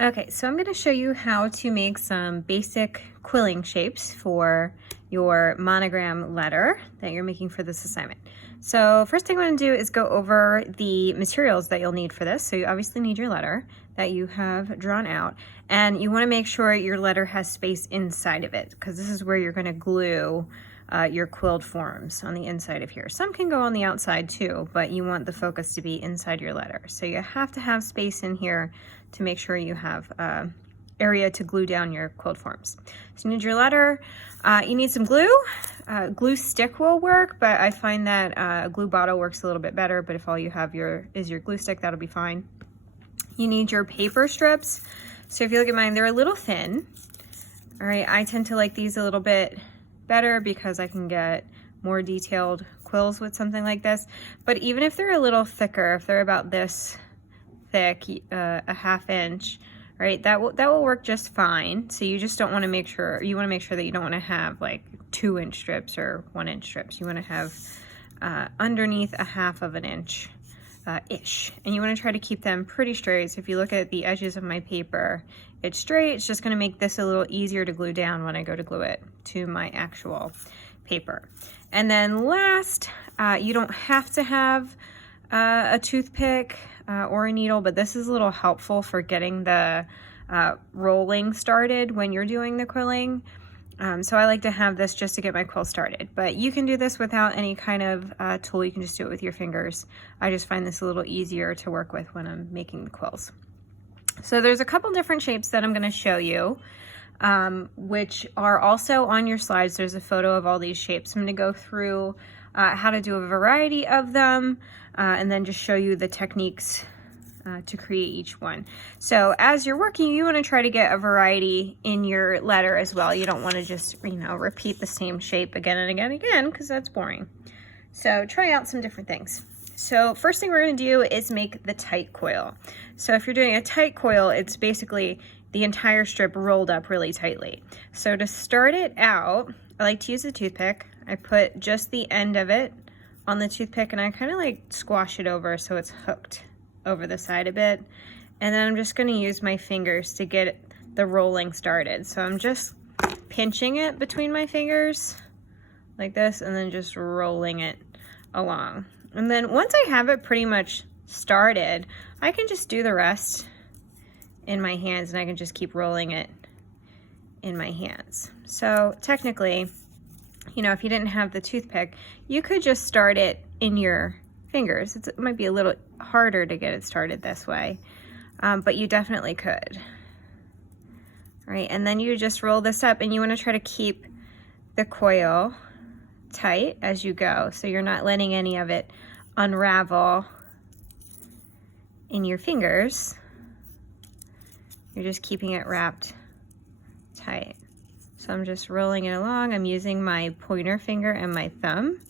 Okay, so I'm going to show you how to make some basic quilling shapes for your monogram letter that you're making for this assignment. So first thing I'm going to do is go over the materials that you'll need for this. So you obviously need your letter that you have drawn out, and you want to make sure your letter has space inside of it, because this is where you're going to glue your quilled forms on the inside of here. Some can go on the outside too, but you want the focus to be inside your letter. So you have to have space in here to make sure you have area to glue down your quilled forms. So you need your letter. You need some glue. Glue stick will work, but I find that a glue bottle works a little bit better, but if all you have is your glue stick, that'll be fine. You need your paper strips. So if you look at mine, they're a little thin. All right, I tend to like these a little bit better because I can get more detailed quills with something like this. But even if they're a little thicker, if they're about this thick, a half inch, right, that will work just fine. So you just don't want to make sure, you want to make sure that you don't want to have like 2-inch strips or 1-inch strips. You want to have underneath a half of an inch ish, and you want to try to keep them pretty straight. So if you look at the edges of my paper, it's straight. It's just going to make this a little easier to glue down when I go to glue it to my actual paper. And then last, you don't have to have a toothpick or a needle, but this is a little helpful for getting the rolling started when you're doing the quilling. So I like to have this just to get my quill started, but you can do this without any kind of tool. You can just do it with your fingers. I just find this a little easier to work with when I'm making the quills. So there's a couple different shapes that I'm going to show you, which are also on your slides. There's a photo of all these shapes. I'm going to go through how to do a variety of them, and then just show you the techniques to create each one. So as you're working, you want to try to get a variety in your letter as well. You don't want to just, repeat the same shape again and again and again, because that's boring. So try out some different things. So first thing we're going to do is make the tight coil. So if you're doing a tight coil, it's basically the entire strip rolled up really tightly. So to start it out, I like to use a toothpick. I put just the end of it on the toothpick, and I kind of like squash it over so it's hooked over the side a bit. And then I'm just going to use my fingers to get the rolling started. So I'm just pinching it between my fingers like this, and then just rolling it along. And then once I have it pretty much started, I can just do the rest in my hands, and I can just keep rolling it in my hands. So technically, if you didn't have the toothpick, you could just start it in your fingers. It might be a little harder to get it started this way, but you definitely could. Right, and then you just roll this up, and you want to try to keep the coil tight as you go, so you're not letting any of it unravel in your fingers. You're just keeping it wrapped tight. So I'm just rolling it along. I'm using my pointer finger and my thumb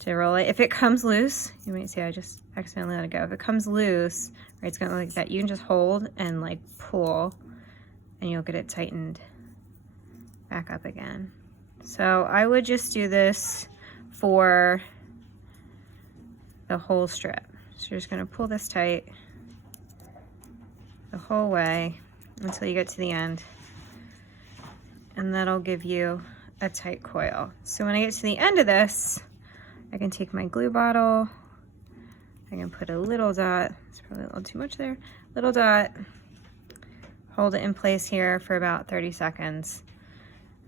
to roll it. If it comes loose, you might see I just accidentally let it go. If it comes loose, right, it's gonna look like that. You can just hold and like pull, and you'll get it tightened back up again. So I would just do this for the whole strip. So you're just gonna pull this tight the whole way until you get to the end, and that'll give you a tight coil. So when I get to the end of this, I can take my glue bottle, I can put a little dot, it's probably a little too much there, little dot, hold it in place here for about 30 seconds.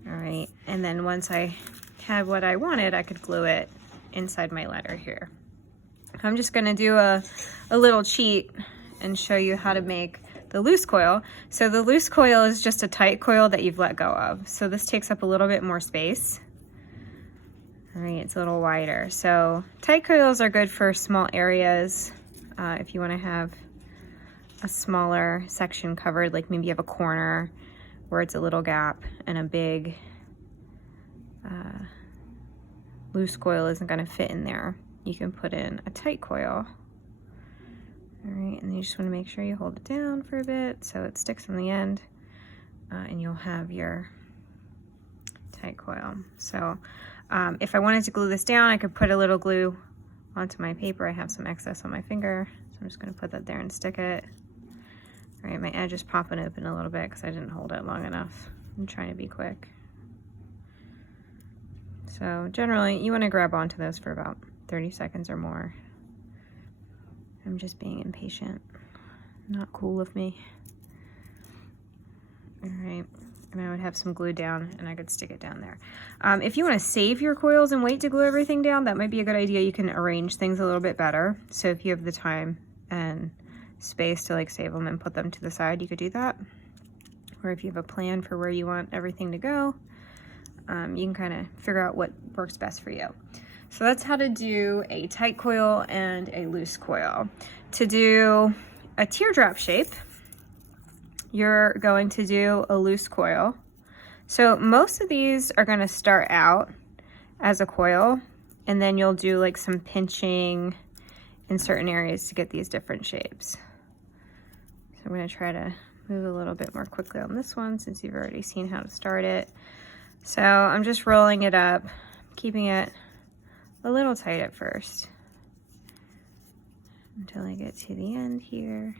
All right, and then once I had what I wanted, I could glue it inside my letter here. I'm just gonna do a little cheat and show you how to make the loose coil. So the loose coil is just a tight coil that you've let go of. So this takes up a little bit more space. All right, it's a little wider. So tight coils are good for small areas. If you wanna have a smaller section covered, like maybe you have a corner where it's a little gap, and a big loose coil isn't going to fit in there, you can put in a tight coil. All right, and then you just want to make sure you hold it down for a bit so it sticks in the end, and you'll have your tight coil. So if I wanted to glue this down, I could put a little glue onto my paper. I have some excess on my finger, so I'm just going to put that there and stick it. All right, my edge is popping open a little bit because I didn't hold it long enough. I'm trying to be quick. So generally you want to grab onto this for about 30 seconds or more. I'm just being impatient. Not cool of me. All right, and I would have some glue down and I could stick it down there. If you want to save your coils and wait to glue everything down, that might be a good idea. You can arrange things a little bit better. So if you have the time and space to like save them and put them to the side, you could do that. Or if you have a plan for where you want everything to go, you can kind of figure out what works best for you. So that's how to do a tight coil and a loose coil. To do a teardrop shape, you're going to do a loose coil. So most of these are going to start out as a coil, and then you'll do like some pinching in certain areas to get these different shapes. So I'm going to try to move a little bit more quickly on this one since you've already seen how to start it. So I'm just rolling it up, keeping it a little tight at first until I get to the end here.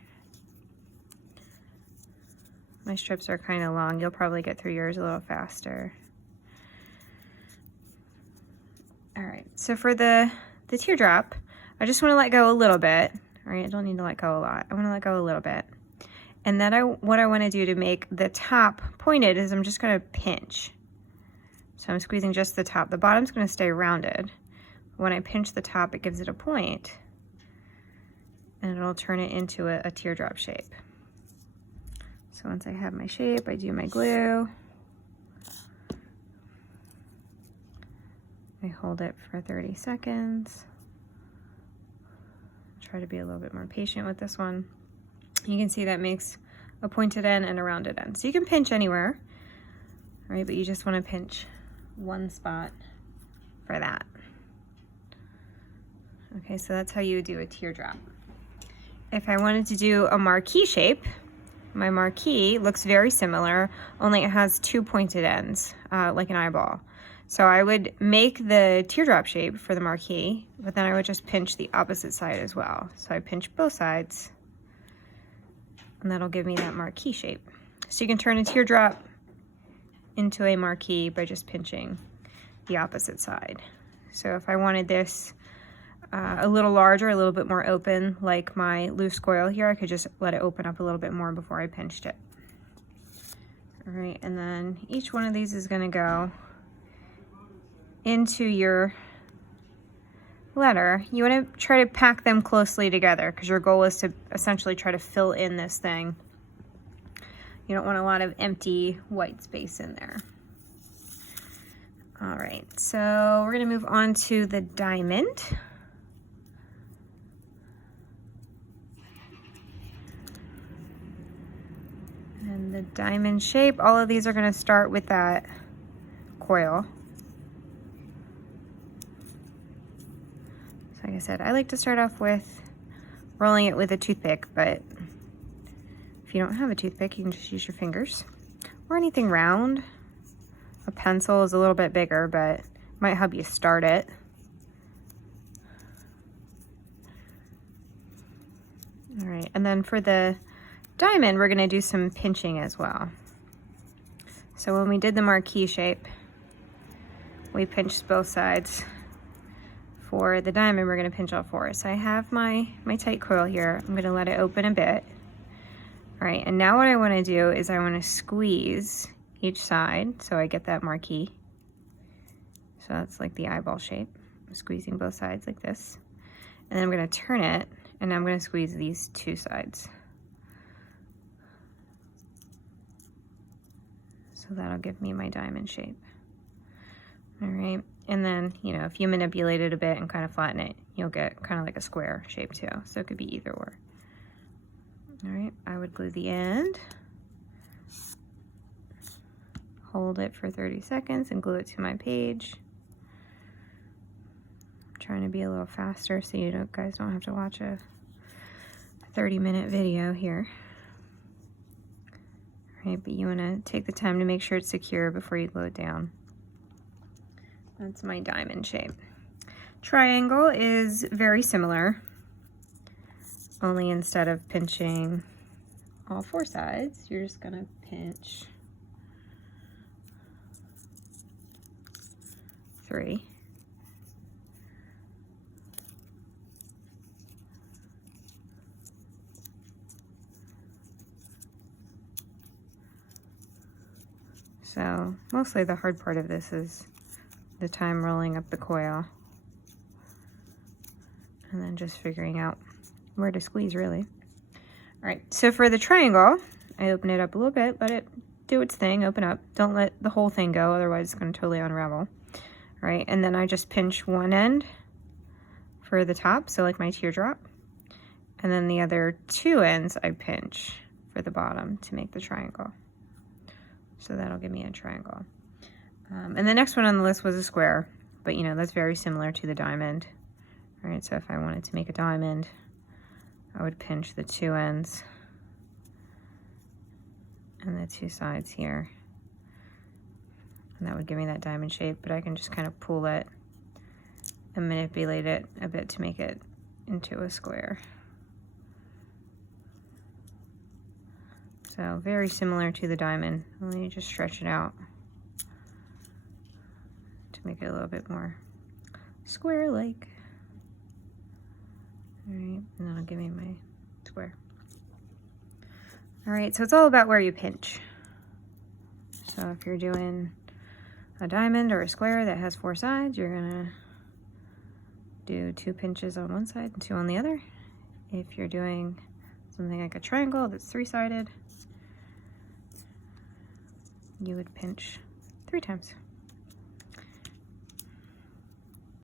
My strips are kind of long. You'll probably get through yours a little faster. All right, so for the teardrop, I just want to let go a little bit. All right, I don't need to let go a lot. I want to let go a little bit. And then what I want to do to make the top pointed is I'm just going to pinch. So I'm squeezing just the top. The bottom's going to stay rounded. When I pinch the top, it gives it a point, and it'll turn it into a teardrop shape. So once I have my shape, I do my glue. I hold it for 30 seconds. Try to be a little bit more patient with this one. You can see that makes a pointed end and a rounded end. So you can pinch anywhere, right? But you just want to pinch one spot for that. Okay, so that's how you would do a teardrop. If I wanted to do a marquee shape, my marquee looks very similar, only it has two pointed ends, like an eyeball. So I would make the teardrop shape for the marquee, but then I would just pinch the opposite side as well. So I pinch both sides, and that'll give me that marquee shape. So you can turn a teardrop into a marquee by just pinching the opposite side. So if I wanted this a little larger, a little bit more open, like my loose coil here, I could just let it open up a little bit more before I pinched it. All right, and then each one of these is going to go into your letter. You want to try to pack them closely together because your goal is to essentially try to fill in this thing. You don't want a lot of empty white space in there. All right, so we're going to move on to the diamond. And the diamond shape, all of these are going to start with that coil. So like I said, I like to start off with rolling it with a toothpick, but if you don't have a toothpick, you can just use your fingers or anything round. A pencil is a little bit bigger, but might help you start it. All right, and then for the diamond, we're going to do some pinching as well. So when we did the marquee shape, we pinched both sides. For the diamond, we're going to pinch all four. So I have my tight coil here. I'm going to let it open a bit. All right, and now what I want to do is I want to squeeze each side so I get that marquee. So that's like the eyeball shape. I'm squeezing both sides like this. And then I'm going to turn it, and I'm going to squeeze these two sides. So that'll give me my diamond shape. All right, and then, you know, if you manipulate it a bit and kind of flatten it, you'll get kind of like a square shape too. So it could be either or. All right, I would glue the end, hold it for 30 seconds and glue it to my page. I'm trying to be a little faster so you guys don't have to watch a 30-minute video here. All right, but you want to take the time to make sure it's secure before you glue it down. That's my diamond shape. Triangle is very similar, only instead of pinching all 4 sides, you're just gonna pinch 3. So mostly the hard part of this is the time rolling up the coil and then just figuring out where to squeeze, really. All right, so for the triangle, I open it up a little bit, let it do its thing, open up. Don't let the whole thing go, otherwise it's gonna totally unravel. All right, and then I just pinch one end for the top, so like my teardrop. And then the other 2 ends I pinch for the bottom to make the triangle. So that'll give me a triangle. And the next one on the list was a square, but you know, that's very similar to the diamond. All right, so if I wanted to make a diamond, I would pinch the 2 ends and the 2 sides here. And that would give me that diamond shape, but I can just kind of pull it and manipulate it a bit to make it into a square. So very similar to the diamond, only you just stretch it out to make it a little bit more square-like. All right, and that'll give me my square. All right, so it's all about where you pinch. So if you're doing a diamond or a square that has 4 sides, you're gonna do 2 pinches on one side and 2 on the other. If you're doing something like a triangle that's 3-sided, you would pinch 3 times.